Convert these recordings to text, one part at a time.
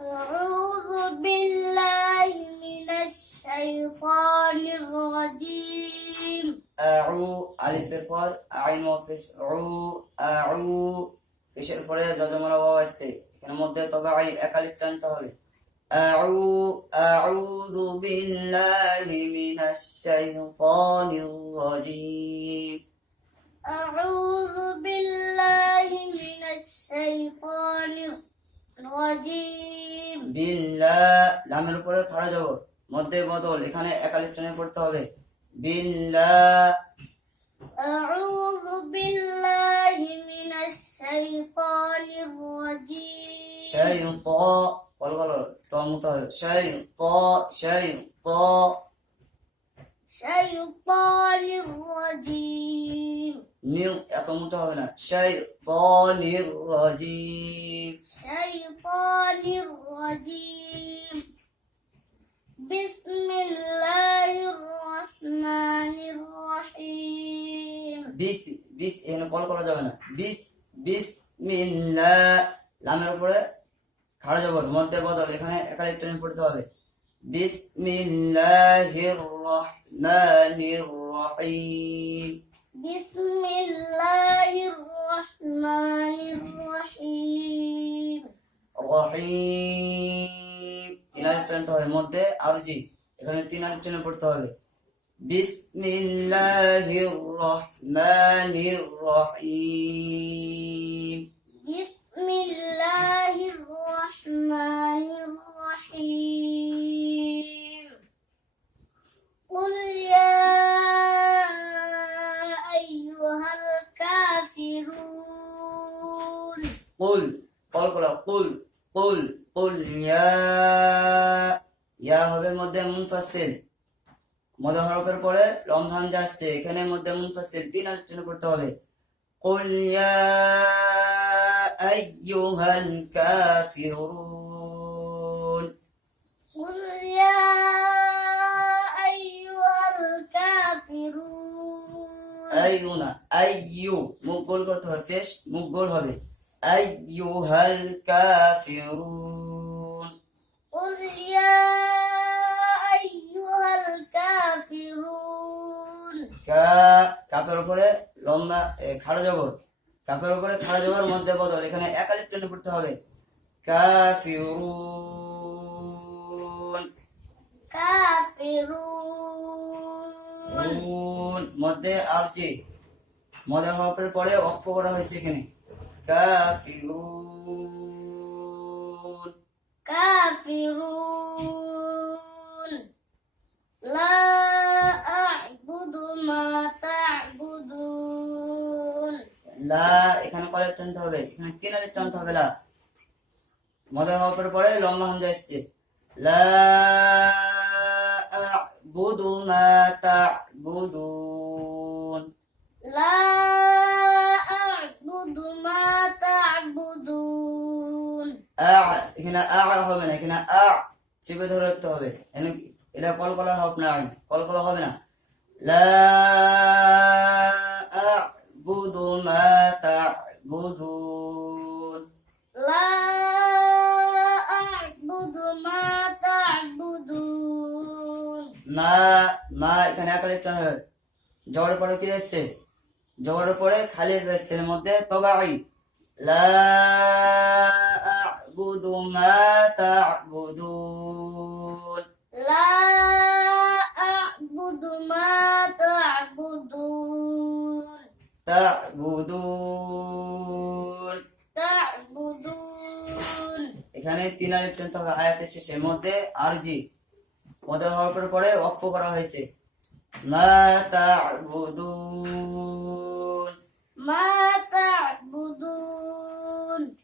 أعوذ بالله من الشيطان الرجيم. أعو ألف الفار أعين وفيس عو أعو. فيش الفر جزم واو السي كان مدة طبعي أكلف تنت أعو أعوذ بالله من الشيطان الرجيم أعوذ بالله من الشيطان الرجيم বিল্লা লামের উপরে খাড়া যাব মধ্যে বদল। এখানে একালিফ টেনে পড়তে হবে। বিল্লা আউযু বিল্লাহি মিনাশ শাইতানির রাজিম। শাইতা বল বল তো মুতে হবে। শাইতা শাইতা শাইতানির রাজিম। নিউ এত মোটা হবে না। শাইতানির রাজিম। শাইতানির রাজিম। বিসমিল্লাহির রহমানির রহিম। বিস বিস এখানে বল করা যাবে না। বিস বিসমিল্লাহ লামের উপরে খাড়া জবর মধ্যে বদল এখানে একটা ট্রেন পড়তে হবে। বিসমিল্লাহির রহমানির রহিম। বিসমিল্লাহ রহিম। তিন আলিফ টানতে হবে মধ্যে আরজি এখানে তিন আলিফ টেনে পড়তে হবে। বিসমিল্লাহির রহমানির রহিম। মুনফাসিল মধ্য হরফের পরে লং হামজা আসছে এখানে মধ্যে মুনফাসিল তিন আলিফ টেনে পড়তে হবে قل يا أيها الكافرون قل يا أيها الكافرون আইয়ুনা আইয়ু মুখ গোল করতে হবে পেশ মুখ গোল হবে আইয়ুহাল কাফিরুন قل يا أيها الكافرون কা কাপের উপরে লম্বা খাড়া জবর। কাপের উপরে খাড়া জবর মধ্যে বদল। এখানে একালিপ টেনে পড়তে হবে। কাফিরুন। কাফিরুন। মধ্যে আসছে মধ্যে হওয়ার পরে অক্ষ করা হয়েছে এখানে। কাফিরুন। কাফিরুন। لا أعبد ما تعبدون লা এখানে পরে টানতে হবে এখানে তিন আলিফ টানতে হবে লা মদের হওয়ার পরে লম্বা হামজা এসছে লা আ'বুদু মা তা'বুদুন لا أعبد ما تعبدون আ এখানে আ হবে না এখানে আ চেপে ধরে রাখতে হবে এখানে এটা কলকলার হবে না কলকলা হবে না লা আ'বুদু মা তা'বুদুন لا أعبد ما تعبدون মা মা এখানে একালিপ টান হবে জবরের পরে কি এসছে জবরের পরে খালি এসছে এর মধ্যে তবাই লা আ'বুদু মা তা'বুদুন এখানে তিন আলিফ মধ্যে আর জি মধ্যে হওয়ার পরে অক্ষ করা হয়েছে। মাতা তা'বুদুন। মাতা তা'বুদুন।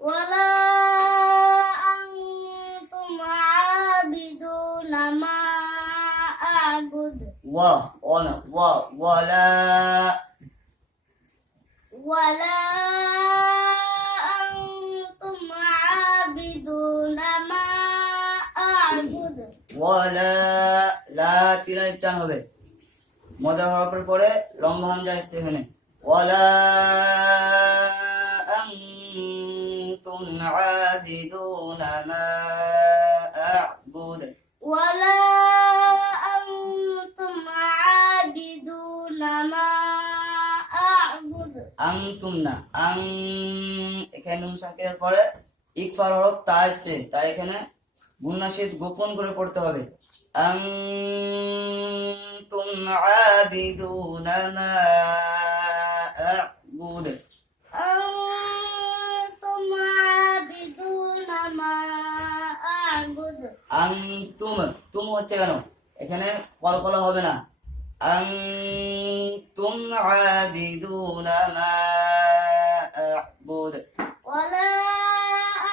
ওয়ালা أعبد ওয়া ওয়ালা ওয়া ওয়ালা ولا أنتم عابدون ما أعبد ওয়ালা লা তিন আলিফ টান হবে মধ্যে হওয়ার পরে লম্বা হামজা আসছে এখানে ওয়ালা أنتم عابدون ما أعبد ولا আং তুম না আং এখানে নুন সাকিরের পরে ইকফার হরফ তা আসছে তাই এখানে গুন্নাসিদ গোপন করে পড়তে হবে। আং তুম আবিদুন মা আবুদ। আং তুম তুম হচ্ছে কেন? এখানে কলকলা হবে না। আংতুম আবিদুনা মা আ'বুদ ولا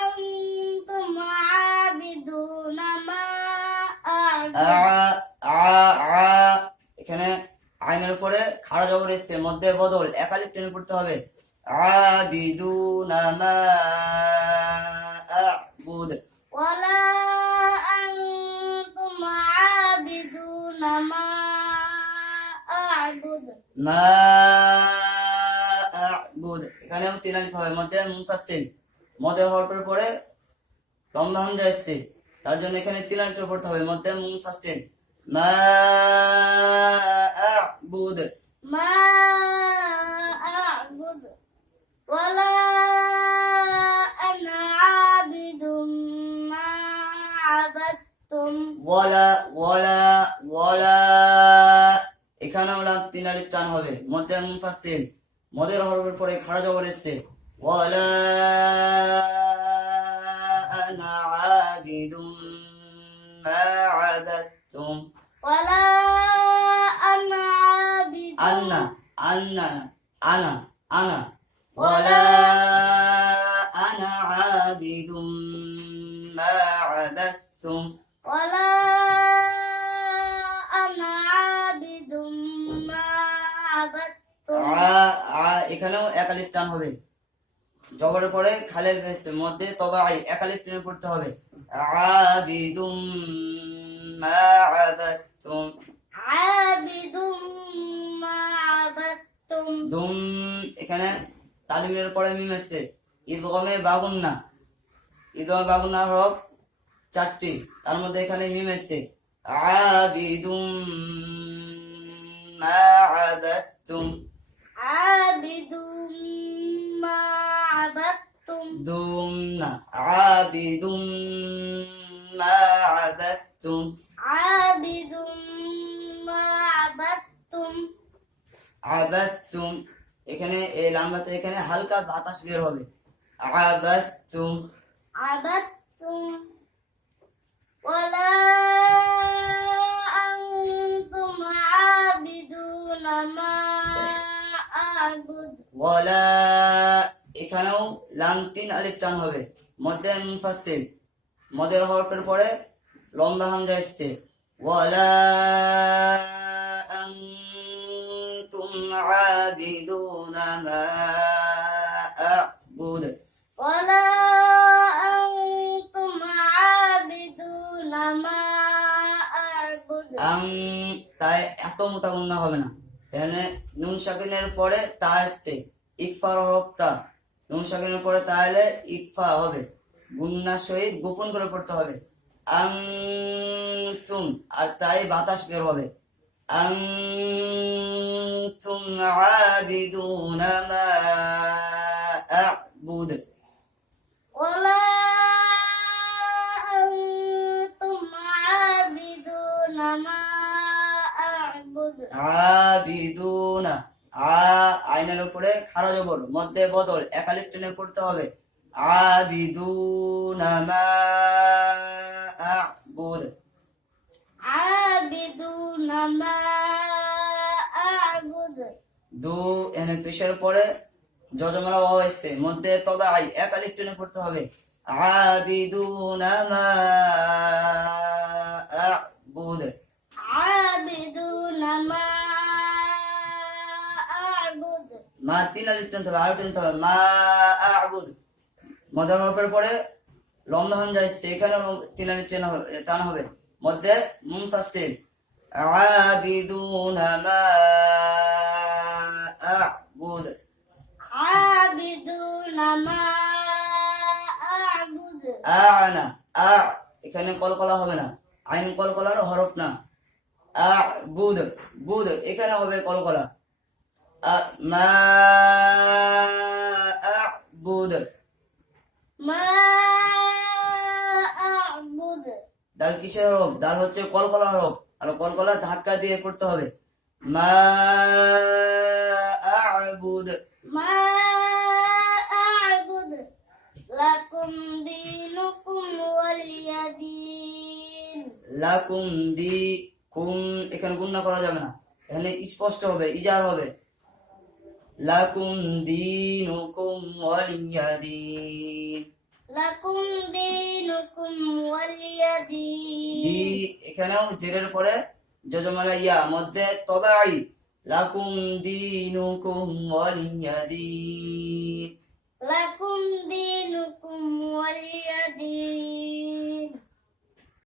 أنتم عابدون ما أعبد আ আ আ এখানে আইনের উপরে খাড়া জবর এসছে মধ্যে বদল একালিপ টেনে পড়তে হবে আবিদুনা মা আ'বুদ ولا মা আবুদ। এখানেও তিন আলিফ হবে। মধ্যে মুফাসিল মদের হরফের পরে লম হামজা এসছে তার জন্য এখানে তিন আলিফ পড়তে হবে। মধ্যে মুফাসিল মা আবুদ। মা আবুদ। ওয়ালা আনা আবিদুম মা আবাদতুম। ওয়ালা ওয়ালা ওয়ালা হলাম তিন আলিফ টান হবে। মধ্যে মুফাসিল মদের হরফের পরে খাড়া জবর এসছে। আনা আনা আনা আনা। এখানেও এক আলিফ টান হবে। জগরের পরে খালের মধ্যে তবে আই এক আলিফ পড়তে হবে। আবিদুম মা আবাদতুম। আবিদুম মা দুম এখানে তালিমের পরে মিম এসছে। ঈদগমে বাগুন না ঈদগমে বাগুন না হরফ চারটি। তার মধ্যে এখানে মিম এসছে। আবিদুম মা আবাদতুম। ما عبدتم দুম না আবিদুম মা আবাদতুম عابد ما عبدتم আবাদতুম এখানে এই লাম্বাতে এখানে হালকা বাতাস বের হবে আবাদতুম عبدتم ولا أنتم عابدون ما أعبد এখানেও তিন টান হবে। মধ্যে মদের হরফের পরে লম্বা হামজা এসছে। ওয়ালা আ'বুদ। ওয়ালা আ'বুদ। আম তাই এত মোটা গুণা হবে না। এখানে নুন সাকিনের পরে তা আসছে ইকফা হরফ তা। নুন সাকিনের পরে তা এলে ইকফা হবে। গুন্না সহিত গোপন করে পড়তে হবে। আং তুম আর তাই বাতাস বের হবে। আং তুম আবিদুনা মা আবুদ। ওলা আবিদুনা। আ আইনের উপরে খারজ জবর মধ্যে বদল একালিপ টেনে পড়তে হবে। আবিদুনা মা আবুদ। আবিদুনা মা আবুদ। দু এনে পেশের পরে যজমানা হওয়া হয়েছে মধ্যে তবে আই একালিপ টেনে পড়তে হবে। আবিদুনা মা আবুদ। মা তিন আলিপ টেনতে হবে আরো টেনতে হবে মা আ'বুদ মদের হরফের পরে লম্বা হামজা এসছে এখানে তিন আলিপ টেনা হবে টানা হবে মধ্যে মুনফাসিল আবিদুনা মা আ'বুদ عابدون ما আনা আ এখানে কলকলা হবে না আইন কলকলার হরফ না আ বুদ বুদ এখানে হবে কলকলা মা আবুদ মা আ'বুদ ডাল কিসের হরফ ডাল হচ্ছে কলকলা হরফ আর কলকলা ধাক্কা দিয়ে করতে হবে। মা আবুদ মা আ'বুদ লাকুম দীনুকুম ওয়ালিয়া দীন লাকুম দি কুম এখানে গুণনা করা যাবে না। এখানে স্পষ্ট হবে ইজার হবে। لكم دينكم ولي دين لكم دينكم ولي دين এখানেও জেরের পরে যজমালা ইয়া মধ্যে তবাই লাকুম দীনুকুম ওয়ালিয়া দীন লাকুম দীনুকুম ওয়ালিয়া দীন